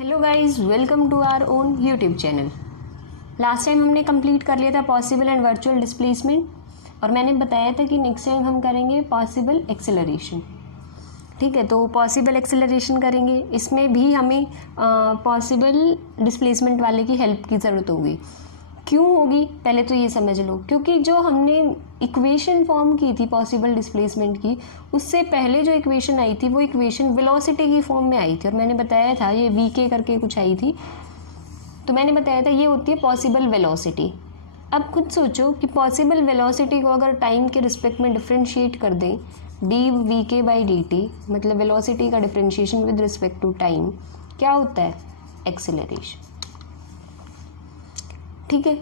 Hello guys, welcome to our own YouTube channel. Last time हमने complete कर लिया था पॉसिबल एंड वर्चुअल डिस्प्लेसमेंट और मैंने बताया था कि नेक्स्ट टाइम हम करेंगे पॉसिबल एक्सेलरेशन। ठीक है, तो पॉसिबल एक्सेलरेशन करेंगे। इसमें भी हमें पॉसिबल डिस्प्लेसमेंट वाले की हेल्प की ज़रूरत होगी। क्यों होगी पहले तो ये समझ लो, क्योंकि जो हमने इक्वेशन फॉर्म की थी पॉसिबल डिस्प्लेसमेंट की, उससे पहले जो इक्वेशन आई थी वो इक्वेशन वेलोसिटी की फॉर्म में आई थी और मैंने बताया था ये वीके करके कुछ आई थी, तो मैंने बताया था ये होती है पॉसिबल वेलोसिटी। अब खुद सोचो कि पॉसिबल वेलोसिटी को अगर टाइम के रिस्पेक्ट में डिफ्रेंशिएट कर दें, डी वी के बाई डी टी, मतलब वेलोसिटी का differentiation with respect to time, क्या होता है? एक्सेलरेशन। ठीक है,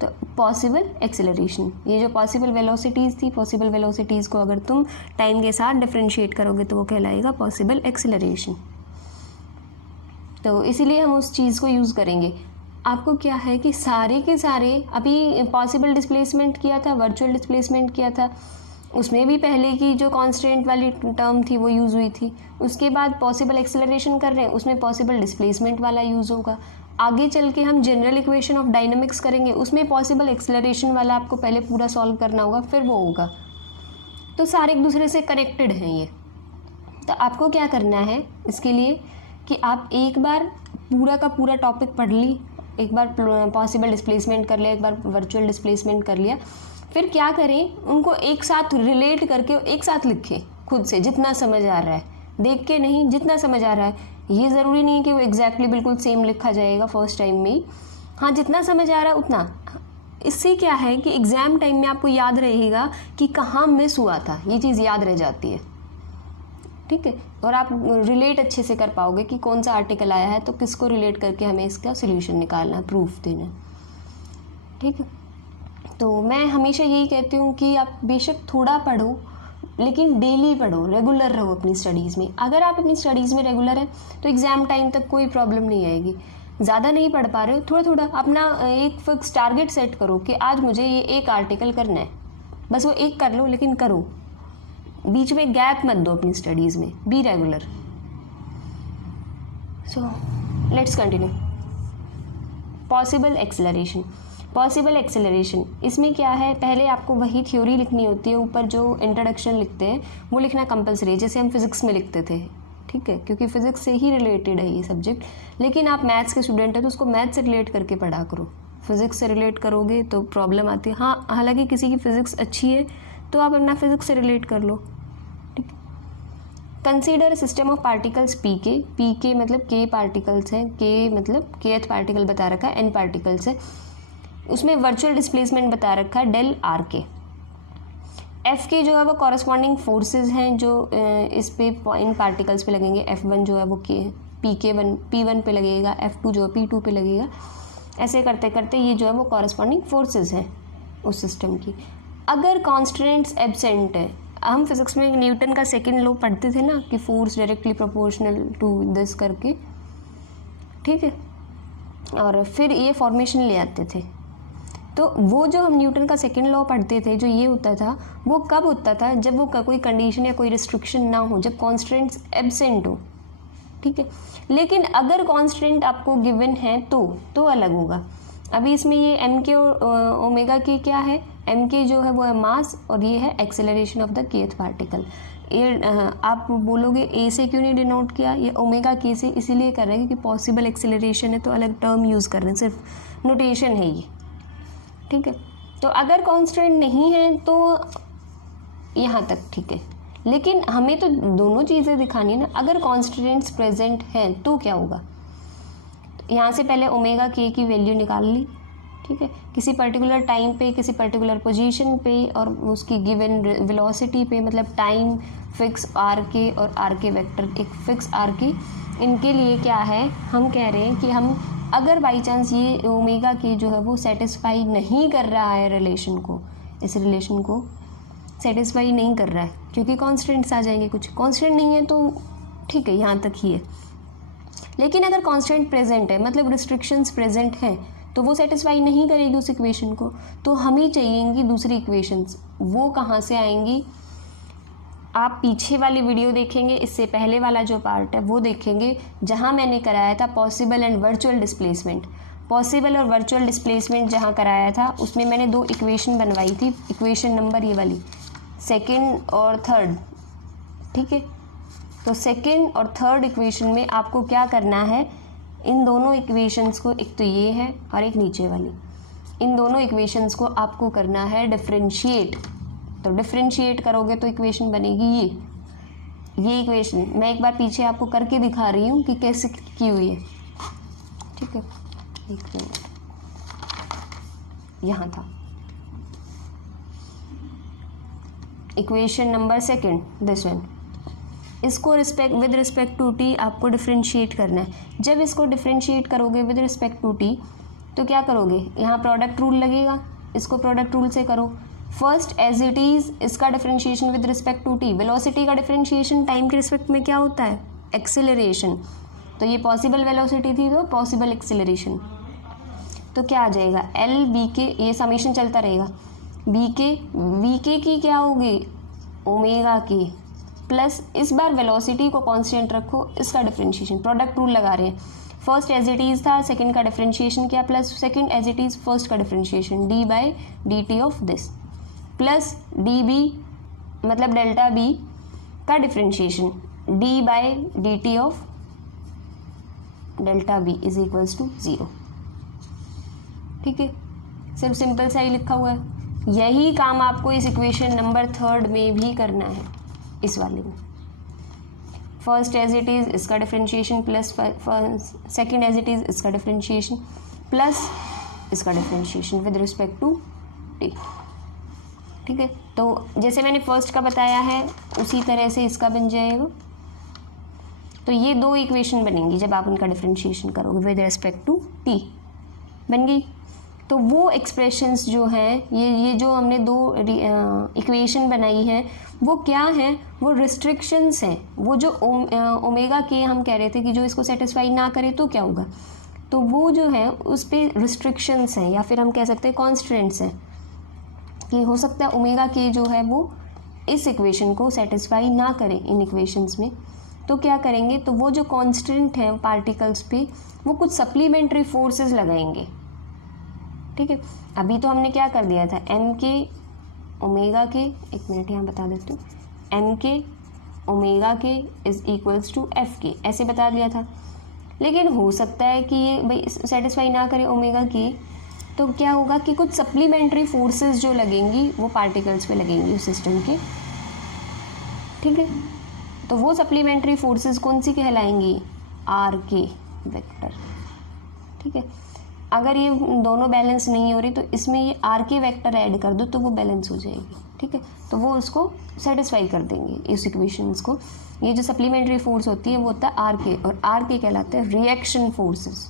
तो पॉसिबल एक्सेलरेशन, ये जो पॉसिबल वेलोसिटीज़ थी, पॉसिबल वेलोसिटीज़ को अगर तुम टाइम के साथ डिफ्रेंशिएट करोगे तो वो कहलाएगा पॉसिबल एक्सेलरेशन। तो इसीलिए हम उस चीज़ को यूज़ करेंगे। आपको क्या है कि सारे के सारे, अभी पॉसिबल डिस्प्लेसमेंट किया था, वर्चुअल डिस्प्लेसमेंट किया था, उसमें भी पहले की जो कांस्टेंट वाली टर्म थी वो यूज़ हुई थी। उसके बाद पॉसिबल एक्सेलरेशन कर रहे हैं, उसमें पॉसिबल डिस्प्लेसमेंट वाला यूज़ होगा। आगे चल के हम जनरल इक्वेशन ऑफ डायनामिक्स करेंगे, उसमें पॉसिबल एक्सेलरेशन वाला आपको पहले पूरा सॉल्व करना होगा, फिर वो होगा। तो सारे एक दूसरे से कनेक्टेड हैं ये। तो आपको क्या करना है इसके लिए कि आप एक बार पूरा का पूरा टॉपिक पढ़ ली, एक बार पॉसिबल डिस्प्लेसमेंट कर लिया, एक बार वर्चुअल डिस्प्लेसमेंट कर लिया, फिर क्या करें, उनको एक साथ रिलेट करके एक साथ लिखें खुद से, जितना समझ आ रहा है, देख के नहीं, जितना समझ आ रहा है। ये ज़रूरी नहीं कि वो एग्जैक्टली बिल्कुल सेम लिखा जाएगा फर्स्ट टाइम में ही, हाँ जितना समझ आ रहा है उतना। इससे क्या है कि एग्ज़ाम टाइम में आपको याद रहेगा कि कहाँ मिस हुआ था, ये चीज़ याद रह जाती है। ठीक है, और आप रिलेट अच्छे से कर पाओगे कि कौन सा आर्टिकल आया है तो किसको रिलेट करके हमें इसका सोल्यूशन निकालना, प्रूफ देना। ठीक है, तो मैं हमेशा यही कहती हूँ कि आप बेशक थोड़ा पढ़ो, लेकिन डेली पढ़ो, रेगुलर रहो अपनी स्टडीज़ में। अगर आप अपनी स्टडीज़ में रेगुलर हैं तो एग्ज़ाम टाइम तक कोई प्रॉब्लम नहीं आएगी। ज़्यादा नहीं पढ़ पा रहे हो, थोड़ा थोड़ा अपना एक फिक्स टारगेट सेट करो कि आज मुझे ये एक आर्टिकल करना है, बस वो एक कर लो, लेकिन करो, बीच में गैप मत दो अपनी स्टडीज़ में, be regular. So let's continue. Possible acceleration. Possible acceleration इसमें क्या है, पहले आपको वही थ्योरी लिखनी होती है, ऊपर जो इंट्रोडक्शन लिखते हैं वो लिखना कंपलसरी है, जैसे हम फिज़िक्स में लिखते थे। ठीक है, क्योंकि फिज़िक्स से ही रिलेटेड है ये सब्जेक्ट। लेकिन आप मैथ्स के स्टूडेंट हैं तो उसको मैथ्स से रिलेट करके पढ़ा करो, फिज़िक्स से रिलेट करोगे तो प्रॉब्लम आती है। हाँ, हालांकि किसी की फ़िज़िक्स अच्छी है तो आप अपना फिज़िक्स से रिलेट कर लो। ठीक, consider system of particles P के, पी के मतलब के पार्टिकल्स हैं, के मतलब केथ पार्टिकल बता रखा है, एन पार्टिकल्स है, उसमें वर्चुअल डिस्प्लेसमेंट बता रखा है डेल आर के। एफ के जो है वो कॉरस्पॉन्डिंग फोर्सेस हैं जो इस पे इन पार्टिकल्स पे लगेंगे। F1 जो है वो के P1 पे लगेगा, F2 जो है P2 पे लगेगा। ऐसे करते करते ये जो है वो कॉरस्पॉन्डिंग फोर्सेस हैं उस सिस्टम की। अगर कॉन्स्टेंट्स एब्सेंट है, हम फिजिक्स में न्यूटन का सेकेंड लॉ पढ़ते थे ना कि force directly proportional to this करके। ठीक है, और फिर ये फॉर्मेशन ले आते थे। तो वो जो हम न्यूटन का सेकेंड लॉ पढ़ते थे, जो ये होता था, वो कब होता था? जब वो कोई कंडीशन या कोई रिस्ट्रिक्शन ना हो, जब कॉन्स्टेंट्स एब्सेंट हो। ठीक है, लेकिन अगर कॉन्स्टेंट आपको गिवन है तो अलग होगा। अभी इसमें ये एम के और ओमेगा के क्या है? एम के जो है वो है मास और ये है acceleration of the kth particle. ये आप बोलोगे ए से क्यों नहीं डिनोट किया? ये ओमेगा के से इसीलिए कर रहे हैं क्योंकि पॉसिबल एक्सेलरेशन है तो अलग टर्म यूज़ कर रहे हैं, सिर्फ नोटेशन है ये। ठीक है, तो अगर कांस्टेंट नहीं है तो यहाँ तक ठीक है, लेकिन हमें तो दोनों चीज़ें दिखानी है ना। अगर कांस्टेंट्स प्रेजेंट हैं तो क्या होगा? यहाँ से पहले ओमेगा के की वैल्यू निकाल ली। ठीक है, किसी पर्टिकुलर टाइम पे, किसी पर्टिकुलर पोजीशन पे और उसकी गिवन वेलोसिटी पे, मतलब टाइम फिक्स आर के और आर के वेक्टर एक फिक्स आर के, इनके लिए क्या है, हम कह रहे हैं कि हम अगर बाई चांस ये ओमेगा के जो है वो सेटिस्फाई नहीं कर रहा है रिलेशन को, इस रिलेशन को सेटिस्फाई नहीं कर रहा है क्योंकि कांस्टेंट्स आ जाएंगे, कुछ कांस्टेंट नहीं है तो ठीक है, यहाँ तक ही है। लेकिन अगर कांस्टेंट प्रेजेंट है, मतलब रिस्ट्रिक्शंस प्रेजेंट हैं, तो वो सेटिस्फाई नहीं करेगी उस इक्वेशन को, तो हमें चाहिएंगी दूसरी इक्वेशंस। वो कहाँ से आएंगी? आप पीछे वाली वीडियो देखेंगे, इससे पहले वाला जो पार्ट है वो देखेंगे, जहाँ मैंने कराया था possible and virtual displacement. Possible और वर्चुअल डिस्प्लेसमेंट जहाँ कराया था उसमें मैंने 2 इक्वेशन बनवाई थी, इक्वेशन नंबर ये वाली, सेकंड और थर्ड। ठीक है, तो सेकंड और थर्ड इक्वेशन में आपको क्या करना है, इन दोनों इक्वेशंस को, एक तो ये है और एक नीचे वाली, इन दोनों इक्वेशंस को आपको करना है डिफरेंशिएट। तो डिफरेंशिएट करोगे तो इक्वेशन बनेगी ये इक्वेशन। मैं एक बार पीछे आपको करके दिखा रही हूँ कि कैसे की हुई है। ठीक है, एक मिनट, यहाँ था equation number second, this one. इसको विद रिस्पेक्ट टू टी आपको डिफरेंशिएट करना है। जब इसको डिफरेंशिएट करोगे विद रिस्पेक्ट टू टी तो क्या करोगे, यहाँ प्रोडक्ट रूल लगेगा, इसको प्रोडक्ट रूल से करो। फर्स्ट एज इट इज़ इसका differentiation with respect to T. Velocity का डिफरेंशिएशन टाइम के रिस्पेक्ट में क्या होता है, एक्सेलरेशन। तो ये पॉसिबल वेलोसिटी थी तो पॉसिबल एक्सेलरेशन, तो क्या आ जाएगा, एल बी के, ये समेशन चलता रहेगा, वी के की क्या होगी, ओमेगा के, प्लस इस बार वेलोसिटी को कांस्टेंट रखो, इसका डिफरेंशिएशन, प्रोडक्ट रूल लगा रहे हैं। फर्स्ट एज इट इज़ था, सेकंड का डिफरेंशिएशन किया, plus second as it is first का differentiation, D by D T of this, plus D B मतलब डेल्टा बी का differentiation, D by D T of delta B is equals to 0। ठीक है, सिर्फ simple सा ही लिखा हुआ है। यही काम आपको इस इक्वेशन नंबर थर्ड में भी करना है, इस वाले में। फर्स्ट एज इट इज़ इसका differentiation, plus second as it is इसका डिफरेंशिएशन, प्लस इसका differentiation with respect to T. ठीक है, तो जैसे मैंने फर्स्ट का बताया है उसी तरह से इसका बन जाएगा। तो ये 2 इक्वेशन बनेंगी जब आप उनका डिफरेंशिएशन करोगे विद रिस्पेक्ट टू टी, बन गई। तो वो एक्सप्रेशंस जो हैं, ये जो हमने 2 इक्वेशन बनाई हैं वो क्या हैं, वो रिस्ट्रिक्शंस हैं। वो जो ओमेगा के हम कह रहे थे कि जो इसको सेटिस्फाई ना करे तो क्या होगा, तो वो जो है उस पर रिस्ट्रिक्शंस हैं, या फिर हम कह सकते हैं कॉन्स्टेंट्स हैं, कि हो सकता है ओमेगा के जो है वो इस इक्वेशन को सेटिस्फाई ना करें इन इक्वेशंस में। तो क्या करेंगे, तो वो जो कांस्टेंट है पार्टिकल्स पे वो कुछ सप्लीमेंट्री फोर्सेस लगाएंगे। ठीक है, अभी तो हमने क्या कर दिया था, एम के ओमेगा के, एक मिनट यहाँ बता देती हूँ, एम के ओमेगा के इज इक्वल्स टू एफ के, ऐसे बता दिया था। लेकिन हो सकता है कि ये भाई सेटिस्फाई ना करे ओमेगा के, तो क्या होगा कि कुछ सप्लीमेंट्री फोर्सेस जो लगेंगी वो पार्टिकल्स पे लगेंगी उस सिस्टम के। ठीक है, तो वो सप्लीमेंट्री फोर्सेस कौन सी कहलाएंगी, आर के वेक्टर। ठीक है, अगर ये दोनों बैलेंस नहीं हो रही तो इसमें ये आर के वेक्टर ऐड कर दो तो वो बैलेंस हो जाएगी। ठीक है, तो वो उसको सेटिस्फाई कर देंगे इस इक्वेशंस को। ये जो सप्लीमेंट्री फोर्स होती है वो होता है आर के, और आर के कहलाते हैं रिएक्शन फोर्सेस।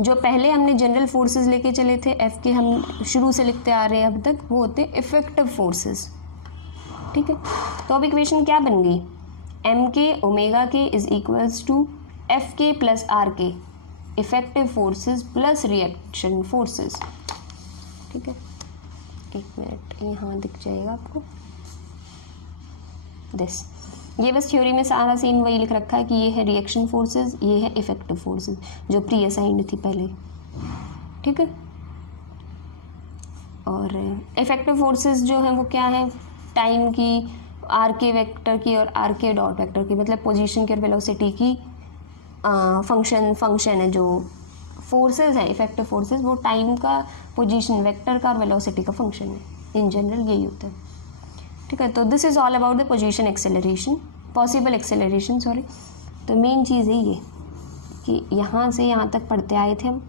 जो पहले हमने जनरल फोर्सेस लेके चले थे, एफ के हम शुरू से लिखते आ रहे हैं अब तक, वो होते हैं इफेक्टिव फोर्सेस। ठीक है, तो अब इक्वेशन क्या बन गई, एम के ओमेगा के इज इक्वल्स टू एफ के प्लस आर के, effective forces plus reaction forces. ठीक है, एक मिनट यहाँ दिख जाएगा आपको दिस, ये बस थ्योरी में सारा सीन वही लिख रखा है कि ये है रिएक्शन फोर्सेस, ये है इफेक्टिव फोर्सेस जो प्री असाइंड थी पहले। ठीक है, और इफेक्टिव फोर्सेस जो है वो क्या है, टाइम की, आर के वेक्टर की और आर के डॉट वेक्टर की, मतलब पोजीशन की और वेलोसिटी की फंक्शन है। जो फोर्सेस है इफेक्टिव फोर्सेस वो टाइम का, पोजीशन वेक्टर का और वेलोसिटी का फंक्शन है। इन जनरल यही होता है। ठीक है, तो this is all about the position acceleration, possible acceleration sorry. तो मेन चीज़ है ये कि यहाँ से यहाँ तक पढ़ते आए थे हम,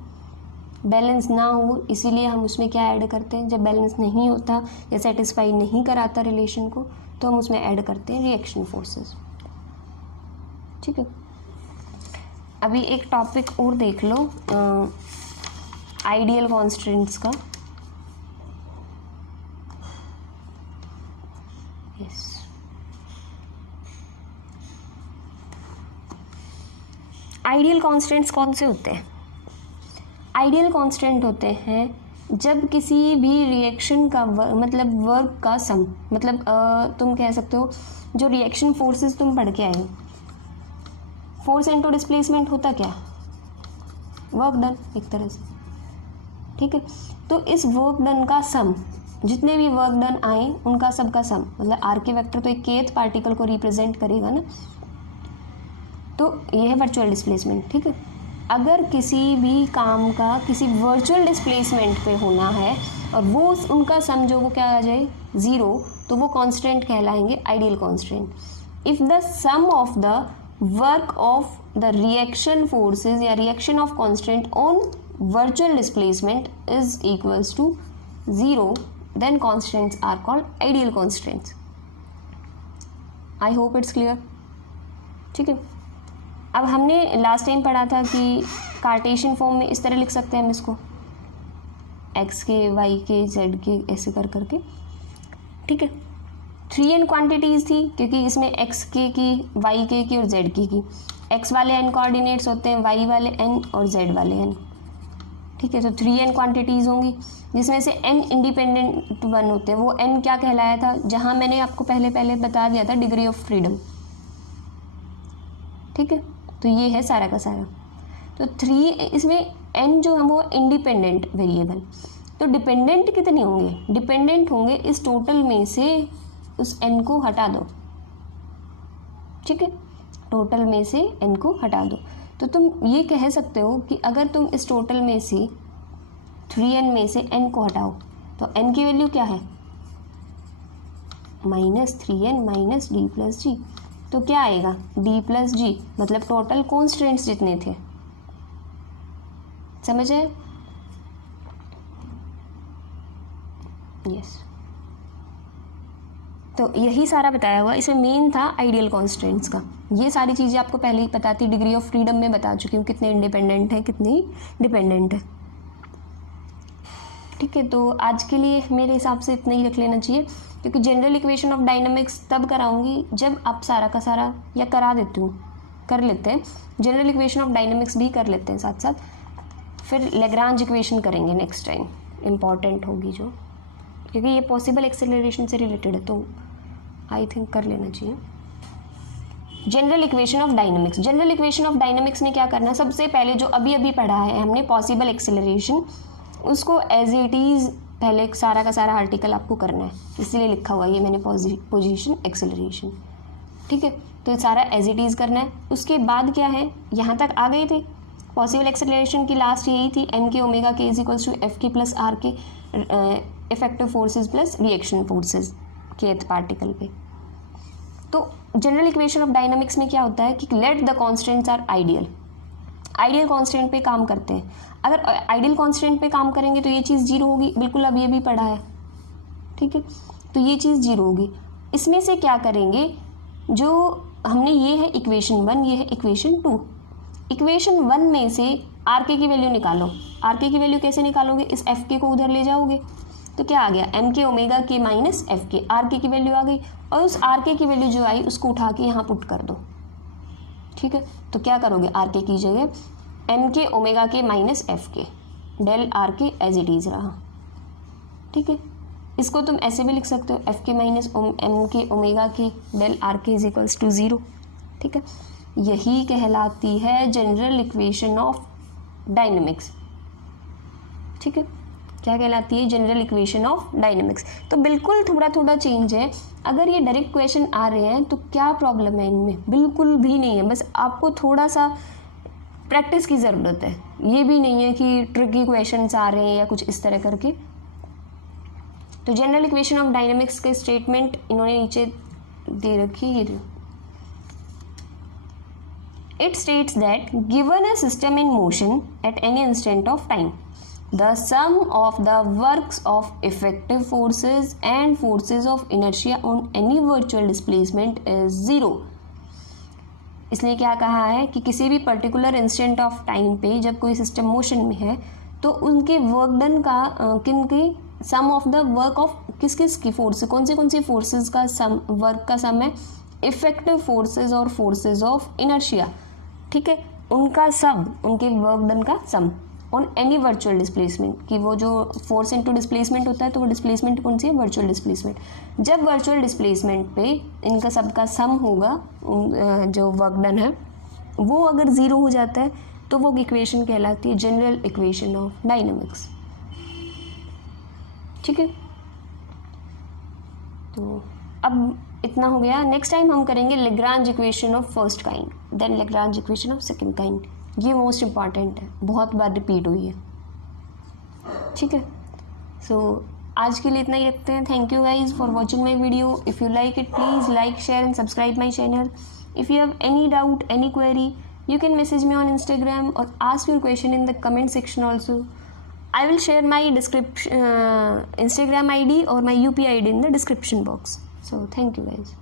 बैलेंस ना हो इसीलिए हम उसमें क्या ऐड करते हैं, जब बैलेंस नहीं होता या सेटिस्फाई नहीं कराता रिलेशन को तो हम उसमें ऐड करते हैं रिएक्शन फोर्सेस। ठीक है, अभी एक टॉपिक और देख लो, आइडियल कॉन्स्टेंट्स का। यस, आइडियल कॉन्स्टेंट्स कौन से होते हैं, आइडियल कांस्टेंट होते हैं जब किसी भी रिएक्शन का मतलब वर्क का सम, मतलब तुम कह सकते हो जो रिएक्शन फोर्सेस तुम पढ़ के आए हो, फोर्स इनटू डिस्प्लेसमेंट होता क्या, वर्क डन एक तरह से, ठीक है। तो इस वर्क डन का सम, जितने भी वर्क डन आए उनका सबका सम, मतलब आर के वेक्टर तो एक kth पार्टिकल को रिप्रेजेंट करेगा ना, तो ये है वर्चुअल डिस्प्लेसमेंट, ठीक है। अगर किसी भी काम का किसी वर्चुअल डिस्प्लेसमेंट पे होना है और वो उनका सम जो वो क्या आ जाए 0, तो वो कांस्टेंट कहलाएंगे ideal constant. If the sum of the work of the reaction forces या reaction of constant on virtual displacement is equals to 0, then constants are called ideal constants. I hope it's clear. ठीक है। अब हमने last time पढ़ा था कि Cartesian form में इस तरह लिख सकते हैं हम इसको, x के y के z के ऐसे कर करके, ठीक है। 3n क्वांटिटीज़ थी क्योंकि इसमें x के की, y के की और z की। x वाले n कोऑर्डिनेट्स होते हैं, y वाले n और z वाले n, ठीक है। तो 3n क्वांटिटीज़ होंगी जिसमें से n इंडिपेंडेंट वन होते हैं। वो n क्या कहलाया था, जहाँ मैंने आपको पहले बता दिया था डिग्री ऑफ फ्रीडम, ठीक है। तो ये है सारा का सारा। तो 3 इसमें n जो है वो इंडिपेंडेंट वेरिएबल, तो डिपेंडेंट कितने होंगे, डिपेंडेंट होंगे इस टोटल में से उस n को हटा दो, ठीक है। टोटल में से n को हटा दो, तो तुम ये कह सकते हो कि अगर तुम इस टोटल में से 3n में से n को हटाओ तो n की वैल्यू क्या है, -3n माइनस डी प्लस जी, तो क्या आएगा d प्लस जी, मतलब टोटल कॉन्स्टेंट्स जितने थे, समझ आए? यस, तो यही सारा बताया हुआ। इसमें मेन था आइडियल कॉन्स्टेंट्स का। ये सारी चीज़ें आपको पहले ही पता थी, डिग्री ऑफ फ्रीडम में बता चुकी हूँ कितने इंडिपेंडेंट है कितनी डिपेंडेंट है, ठीक है। तो आज के लिए मेरे हिसाब से इतना ही रख लेना चाहिए, क्योंकि जनरल इक्वेशन ऑफ डायनामिक्स तब कराऊंगी जब आप सारा का सारा, या करा देती हूँ, कर लेते हैं जनरल इक्वेशन ऑफ डायनामिक्स भी कर लेते हैं साथ साथ, फिर लैग्रांज इक्वेशन करेंगे नेक्स्ट टाइम, इम्पॉर्टेंट होगी जो, क्योंकि ये पॉसिबल एक्सेलरेशन से रिलेटेड है, तो आई थिंक कर लेना चाहिए। General equation of dynamics, general equation of dynamics में क्या करना है, सबसे पहले जो अभी अभी पढ़ा है हमने पॉसिबल एक्सेलरेशन, उसको एज इट इज़ पहले सारा का सारा आर्टिकल आपको करना है, इसलिए लिखा हुआ है ये मैंने पोजीशन एक्सेलरेशन, ठीक है। तो सारा एज इट इज़ करना है। उसके बाद क्या है, यहाँ तक आ गए थे, पॉसिबल एक्सेलरेशन की लास्ट यही थी, एम के ओमेगा के इज इक्वल्स टू एफ के प्लस आर के effective forces plus reaction forces kth particle पे। तो जनरल इक्वेशन ऑफ डायनामिक्स में क्या होता है कि let the constants are ideal, ideal constant पे काम करते हैं। अगर आइडियल कांस्टेंट पे काम करेंगे तो ये चीज़ 0 होगी, बिल्कुल अब ये भी पढ़ा है, ठीक है। तो ये चीज़ 0 होगी। इसमें से क्या करेंगे, जो हमने ये है इक्वेशन 1, ये है इक्वेशन 2। इक्वेशन 1 में से आर के की वैल्यू निकालो। आर के की वैल्यू कैसे निकालोगे, इस एफ के को उधर ले जाओगे तो क्या आ गया, एम के ओमेगा के माइनस एफ के, आर के की वैल्यू आ गई, और उस आर के की वैल्यू जो आई उसको उठा के यहाँ पुट कर दो, ठीक है। तो क्या करोगे, आर के की जगह एम के ओमेगा के माइनस एफ के, डेल आर के एज इट इज़ रहा, ठीक है। इसको तुम ऐसे भी लिख सकते हो, एफ के माइनस एम के ओमेगा के डेल आर के इज इक्वल्स टू 0, ठीक है। यही कहलाती है जनरल इक्वेशन ऑफ डायनेमिक्स, ठीक है। क्या कहलाती है, जनरल इक्वेशन ऑफ डायनेमिक्स। तो बिल्कुल थोड़ा थोड़ा चेंज है। अगर ये डायरेक्ट क्वेश्चन आ रहे हैं तो क्या प्रॉब्लम है इनमें, बिल्कुल भी नहीं है, बस आपको थोड़ा सा प्रैक्टिस की ज़रूरत है। ये भी नहीं है कि ट्रिकी क्वेश्चंस आ रहे हैं या कुछ इस तरह करके। तो जनरल इक्वेशन ऑफ डायनेमिक्स के स्टेटमेंट इन्होंने नीचे दे रखी है। It states that given a system in motion at any instant of time, the sum of the works of effective forces and forces of inertia on any virtual displacement is 0. इसलिए क्या कहा है कि किसी भी पर्टिकुलर इंस्टेंट ऑफ टाइम पे जब कोई सिस्टम मोशन में है तो उनके वर्क डन का किन की सम ऑफ द वर्क ऑफ किस किस की फोर्स, कौन सी फोर्सेस का सम, वर्क का सम है इफेक्टिव फोर्सेस और फोर्सेस ऑफ इनर्शिया, ठीक है, उनका सम, उनके वर्क डन का सम। ऑन एनी वर्चुअल डिस्प्लेसमेंट, कि वो जो फोर्स इनटू डिस्प्लेसमेंट होता है तो वो डिस्प्लेसमेंट कौन सी है, वर्चुअल डिस्प्लेसमेंट। जब वर्चुअल डिस्प्लेसमेंट पे इनका सबका सम होगा, जो वर्क डन है वो अगर ज़ीरो हो जाता है तो वो इक्वेशन कहलाती है जनरल इक्वेशन ऑफ डायनेमिक्स। ठीक है, तो अब इतना हो गया। नेक्स्ट टाइम हम करेंगे Lagrange equation of first kind, then Lagrange equation of second kind. ये मोस्ट इंपॉर्टेंट है, बहुत बार रिपीट हुई है। ठीक है, सो आज के लिए इतना ही रखते हैं। Thank you guys for watching my video. If you like it please like, share and subscribe my channel. If you have any doubt, any query, you can message me on Instagram or ask your question in the comment section also. I will share my Instagram ID or my UPI ID in the description box. So thank you guys.